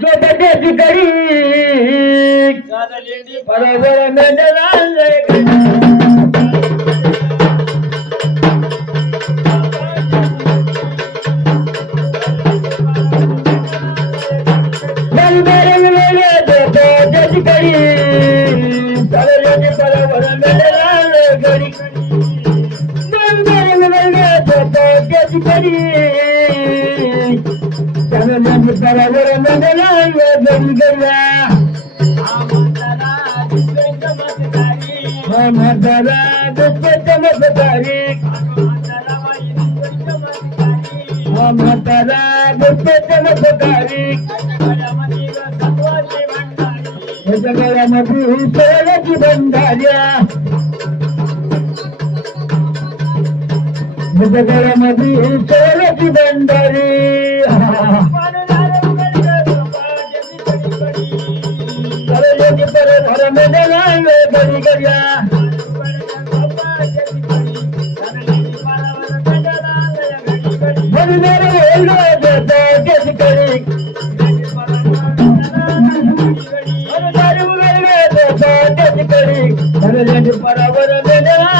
झोपट्याची कडी बरोबर मेंढला झोपट्याची कडी चालल्याची बरोबर मेंढला गडी झोपट्याची कडी चालल्याची बरोबर मेंढला गडी गडला म्हातारा दुसरे चमत्कारी म्हातारा दुसरे चमत्कारी ह्याच्या गळ्यामध्ये सोन्याची बंधाऱ्या ह्याच्या गळ्यामध्ये सोन्याची बंधारी गडी गड्या बरोबर